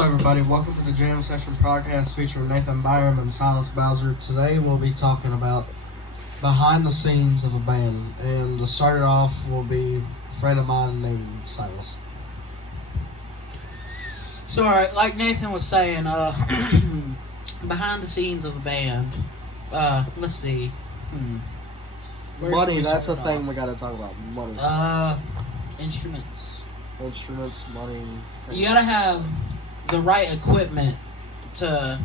Hello, everybody. Welcome to the Jam Session podcast featuring Nathan Byram and Silas Bowser. Today, we'll be talking about behind the scenes of a band, and to start it off, will be a friend of mine named Silas. So, alright, like Nathan was saying, behind the scenes of a band, let's see. Where should Money, we that's a start thing off? we gotta talk about. Money. Instruments. Instruments, money. You gotta have the right equipment to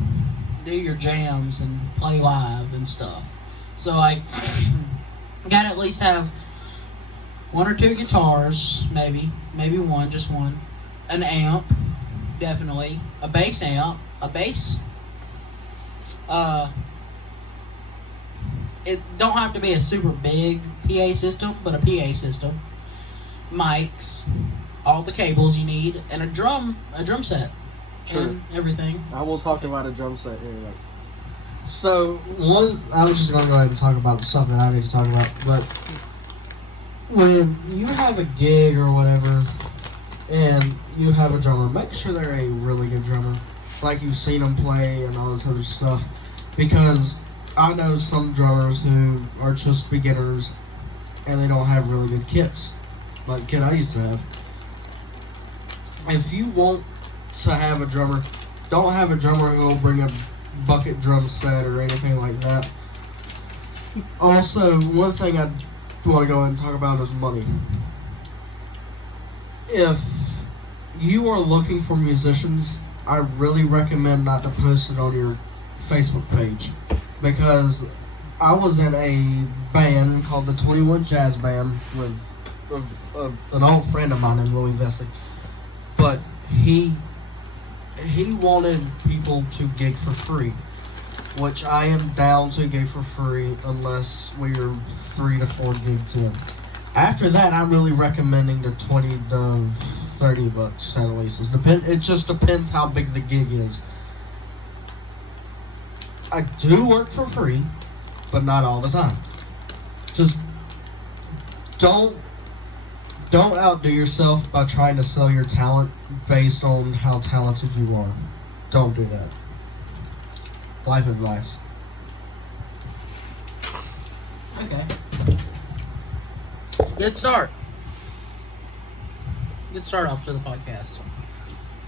do your jams and play live and stuff. So, like, you gotta at least have one or two guitars, maybe one, just one. An amp, definitely. A bass amp, a bass. It don't have to be a super big PA system, but a PA system. Mics, all the cables you need, and a drum set. Sure. And everything. I will talk about a drum set here. So, I was just gonna go ahead and talk about something I need to talk about, but when you have a gig or whatever, and you have a drummer, make sure they're a really good drummer, like you've seen them play and all this other stuff, because I know some drummers who are just beginners and they don't have really good kits, like the kit I used to have. If you want to have a drummer, don't have a drummer who will bring a bucket drum set or anything like that. Also, one thing I want to go ahead and talk about is money. If you are looking for musicians, I really recommend not to post it on your Facebook page, because I was in a band called the 21 Jazz Band with an old friend of mine named Louis Vessick, but he wanted people to gig for free, which I am down to gig for free unless we're 3 to 4 gigs in. After that, I'm really recommending the 20 to 30 bucks at least. It just depends how big the gig is. I do work for free, but not all the time. Just don't outdo yourself by trying to sell your talent based on how talented you are. Don't do that. Life advice. Okay. Good start. Good start off to the podcast.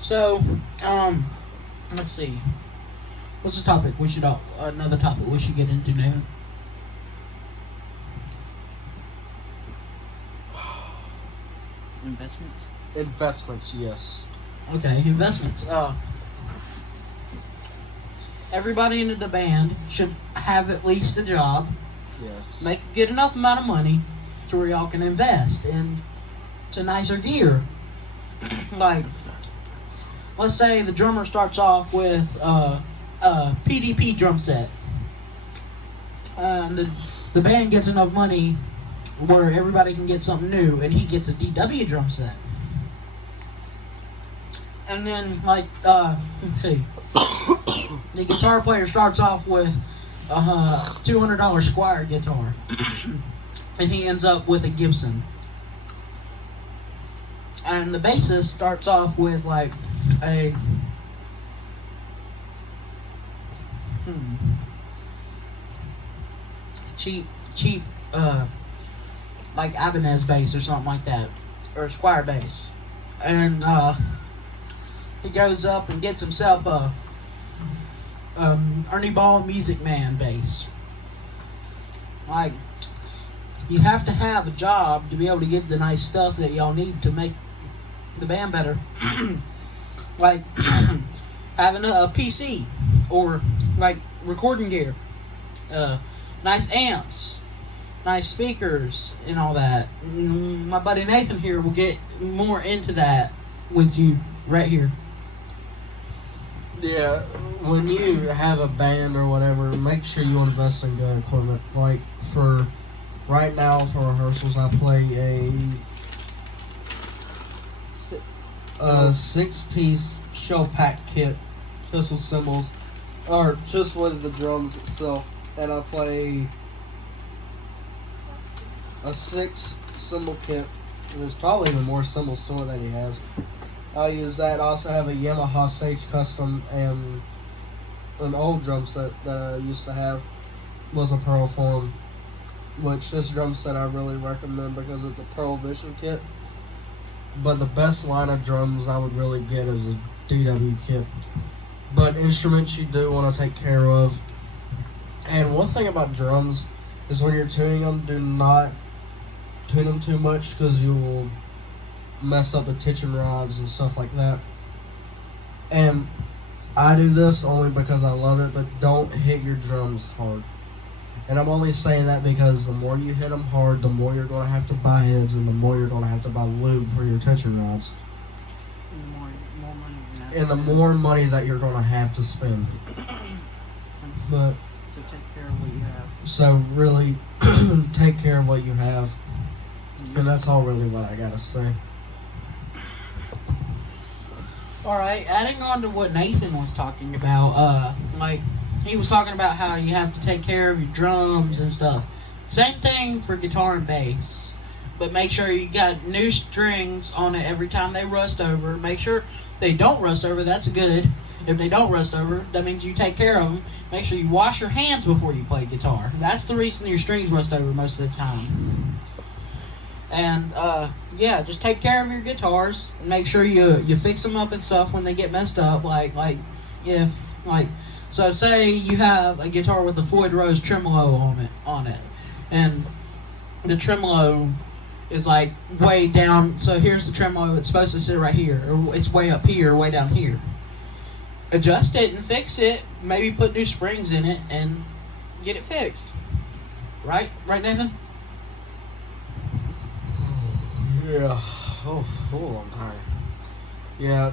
So, let's see. What's the topic? Another topic we should get into, Nathan. Investments? Investments, yes. Okay, investments. Everybody in the band should have at least a job. Yes. Make a good enough amount of money to where y'all can invest into nicer gear. Like, let's say the drummer starts off with a PDP drum set. And the band gets enough money where everybody can get something new, and he gets a DW drum set. And then, like, let's see. The guitar player starts off with a $200 Squire guitar, and he ends up with a Gibson. And the bassist starts off with like a cheap like Ibanez bass or something like that, or a Squire bass, and he goes up and gets himself a Ernie Ball Music Man bass. Like, you have to have a job to be able to get the nice stuff that y'all need to make the band better. Like having a PC or like recording gear, nice amps, nice speakers, and all that. My buddy Nathan here will get more into that with you right here. Yeah, when you have a band or whatever, make sure you invest in good equipment. Like, for right now, for rehearsals, I play a 6-piece shell pack kit, just with cymbals, or just with the drums itself, and I play a 6 cymbal kit. There's probably even more cymbals to it that he has. I'll use that. I also have a Yamaha Sage Custom, and an old drum set that I used to have was a Pearl Form, which this drum set I really recommend because it's a Pearl Vision kit. But the best line of drums I would really get is a DW kit. But instruments you do want to take care of. And one thing about drums is when you're tuning them, do not tune them too much because you will mess up the tension rods and stuff like that. And I do this only because I love it, but don't hit your drums hard. And I'm only saying that because the more you hit them hard, the more you're going to have to buy heads, and the more you're going to have to buy lube for your tension rods. More money. And the more money that you're going to have to spend. But So take care of what you have. so really, take care of what you have, and that's all really what I gotta say. All right, adding on to what Nathan was talking about, like he was talking about how you have to take care of your drums and stuff. Same thing for guitar and bass, but make sure you got new strings on it every time they rust over. Make sure they don't rust over. That's good. If they don't rust over, that means you take care of them. Make sure you wash your hands before you play guitar. That's the reason your strings rust over most of the time. And yeah, just take care of your guitars. Make sure you fix them up and stuff when they get messed up. So say you have a guitar with a Floyd Rose tremolo on it, and the tremolo is like way down. So here's the tremolo. It's supposed to sit right here, or it's way up here, or way down here. Adjust it and fix it. Maybe put new springs in it and get it fixed. Right, Nathan? Yeah. Oh, I'm tired. Yeah.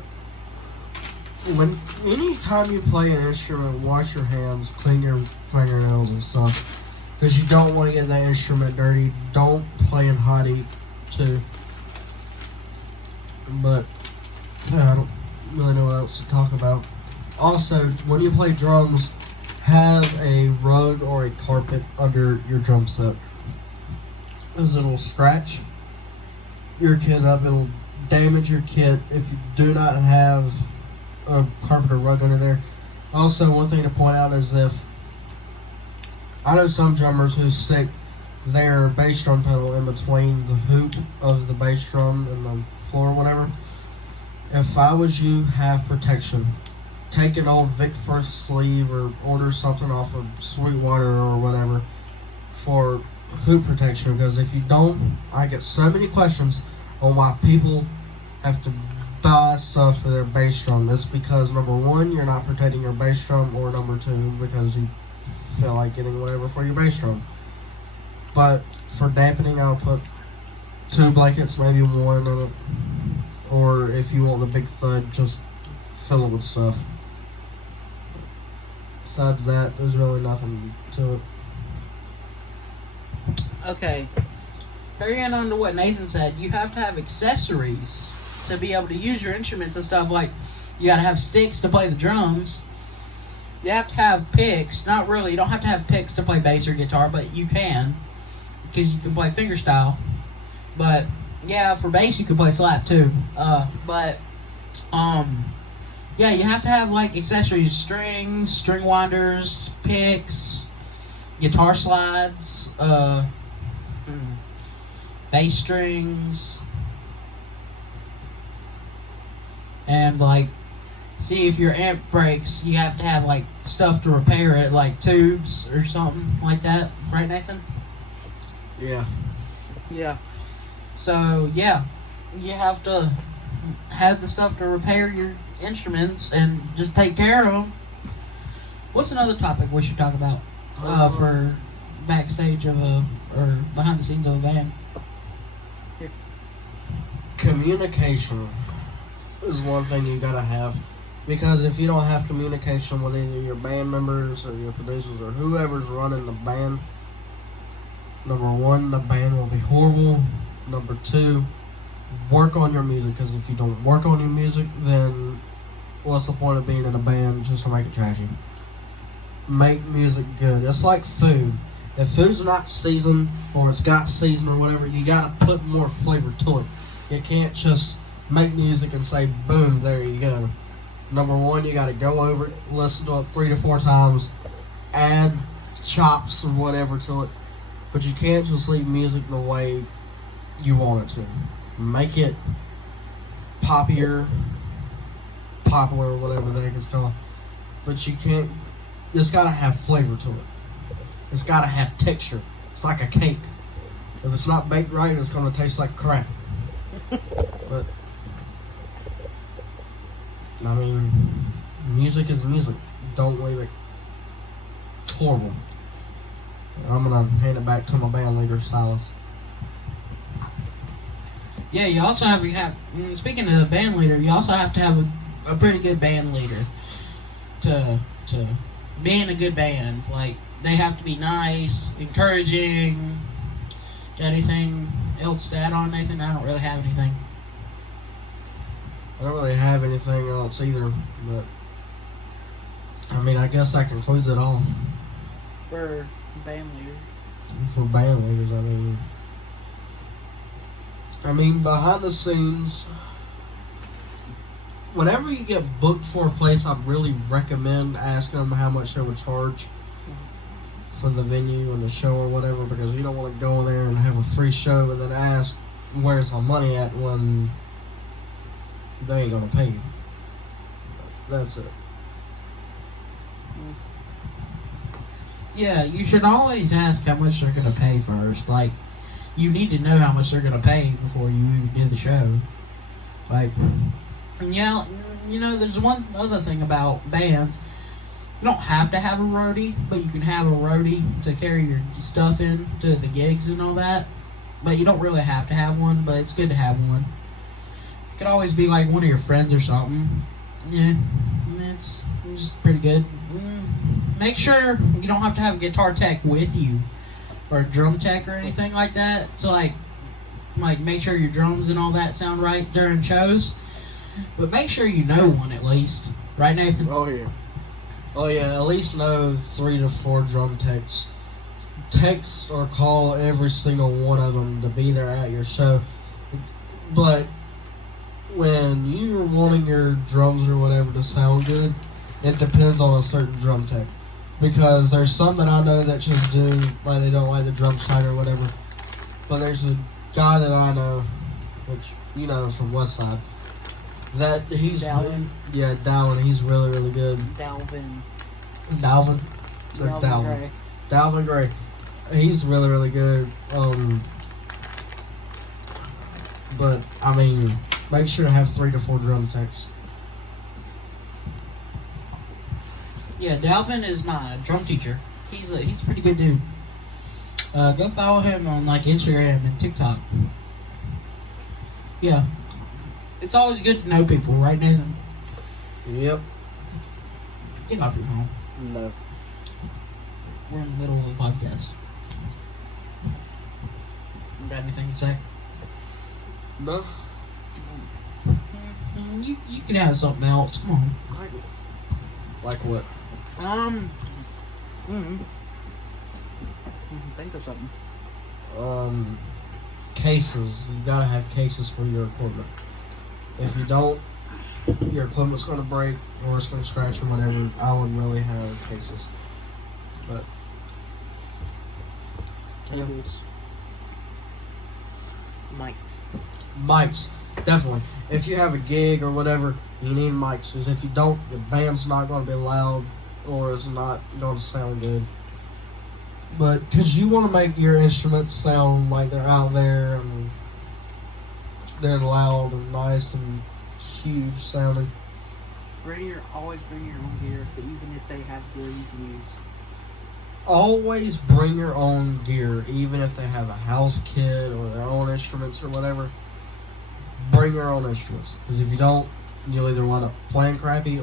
Anytime you play an instrument, wash your hands, clean your fingernails and stuff, because you don't want to get that instrument dirty. Don't play in hot heat too. But yeah, I don't really know what else to talk about. Also, when you play drums, have a rug or a carpet under your drum set. Because it'll scratch your kit up, it'll damage your kit if you do not have a carpet or rug under there. Also, one thing to point out is if I know some drummers who stick their bass drum pedal in between the hoop of the bass drum and the floor or whatever. If I was you, have protection. Take an old Vic First sleeve or order something off of Sweetwater or whatever for hoop protection, because if you don't, I get so many questions on why people have to buy stuff for their bass drum. That's because number one, you're not protecting your bass drum, or number two, because you feel like getting whatever for your bass drum. But for dampening, I'll put 2 blankets, maybe 1 in it, or if you want the big thud, just fill it with stuff. Besides that, there's really nothing to it. Okay. Carrying on to what Nathan said, you have to have accessories to be able to use your instruments and stuff. Like, you gotta have sticks to play the drums. You have to have picks. Not really. You don't have to have picks to play bass or guitar, but you can, because you can play fingerstyle. But yeah, for bass you can play slap too. Yeah, you have to have like accessories: strings, string winders, picks, guitar slides, bass strings, and like, see if your amp breaks, you have to have like stuff to repair it, like tubes or something like that. Right, Nathan? Yeah. Yeah. So yeah, you have to have the stuff to repair your instruments and just take care of them. What's another topic we should talk about for backstage of or behind the scenes of a band? Here. Communication is one thing you gotta have, because if you don't have communication with either your band members or your producers or whoever's running the band, number one, the band will be horrible. Number two, work on your music, because if you don't work on your music, then what's the point of being in a band just to make it trashy? Make music good. It's like food. If food's not seasoned, or it's got season or whatever, you gotta put more flavor to it. You can't just make music and say, boom, there you go. Number one, you got to go over it, listen to it 3 to 4 times, add chops or whatever to it. But you can't just leave music the way you want it to. Make it popular, whatever the heck it's called. But you can't. It's got to have flavor to it. It's got to have texture. It's like a cake. If it's not baked right, it's going to taste like crap. But I mean, music is music. Don't leave it horrible. I'm gonna hand it back to my band leader, Silas. Yeah, you also have speaking of the band leader, you also have to have a pretty good band leader to be in a good band. Like, they have to be nice, encouraging. Got anything else to add on, Nathan? I don't really have anything. I don't really have anything else either, but I mean, I guess that concludes it all For band leader. for band leaders. I mean, behind the scenes, whenever you get booked for a place, I really recommend asking them how much they would charge for the venue and the show or whatever, because you don't want to go in there and have a free show and then ask where's my money at when they ain't gonna pay you. That's it. Yeah, you should always ask how much they're going to pay first. Like, you need to know how much they're going to pay before you even do the show. Like, yeah, you know, there's one other thing about bands. You don't have to have a roadie, but you can have a roadie to carry your stuff in to the gigs and all that. But you don't really have to have one, but it's good to have one. It could always be like one of your friends or something. Yeah, it's just pretty good. Make sure you don't have to have a guitar tech with you or a drum tech or anything like that. So like make sure your drums and all that sound right during shows. But make sure you know one at least. Right, Nathan? Oh yeah, at least know 3 to 4 drum techs. Text or call every single one of them to be there at your show. But when you're wanting your drums or whatever to sound good, it depends on a certain drum tech. Because there's some that I know that just do, like they don't like the drum side or whatever. But there's a guy that I know, which you know from West Side, that he's Dalvin. Yeah, Dalvin. He's really, really good. Dalvin. Dalvin. Or Dalvin. Gray. Dalvin Gray. He's really, really good. But I mean, make sure to have 3 to 4 drum techs. Yeah, Dalvin is my drum teacher. He's a pretty good dude. Go follow him on like Instagram and TikTok. Yeah, it's always good to know people, right, Nathan? Yep. Get off your phone. No. We're in the middle of a podcast. Got anything to say? No. You can have something else. Come on. Like what? Think of something. Cases. You gotta have cases for your equipment. If you don't, your equipment's gonna break or it's gonna scratch or whatever. I would really have cases. But Tables. mics, definitely. If you have a gig or whatever, you need mics. Because if you don't, your band's not gonna be loud or it's not gonna sound good. But because you want to make your instruments sound like they're out there and they're loud and nice and huge sounding. Always bring your own gear, but even if they have gear you can use. Always bring your own gear, even if they have a house kit or their own instruments or whatever. Bring your own instruments. Because if you don't, you'll either wind up playing crappy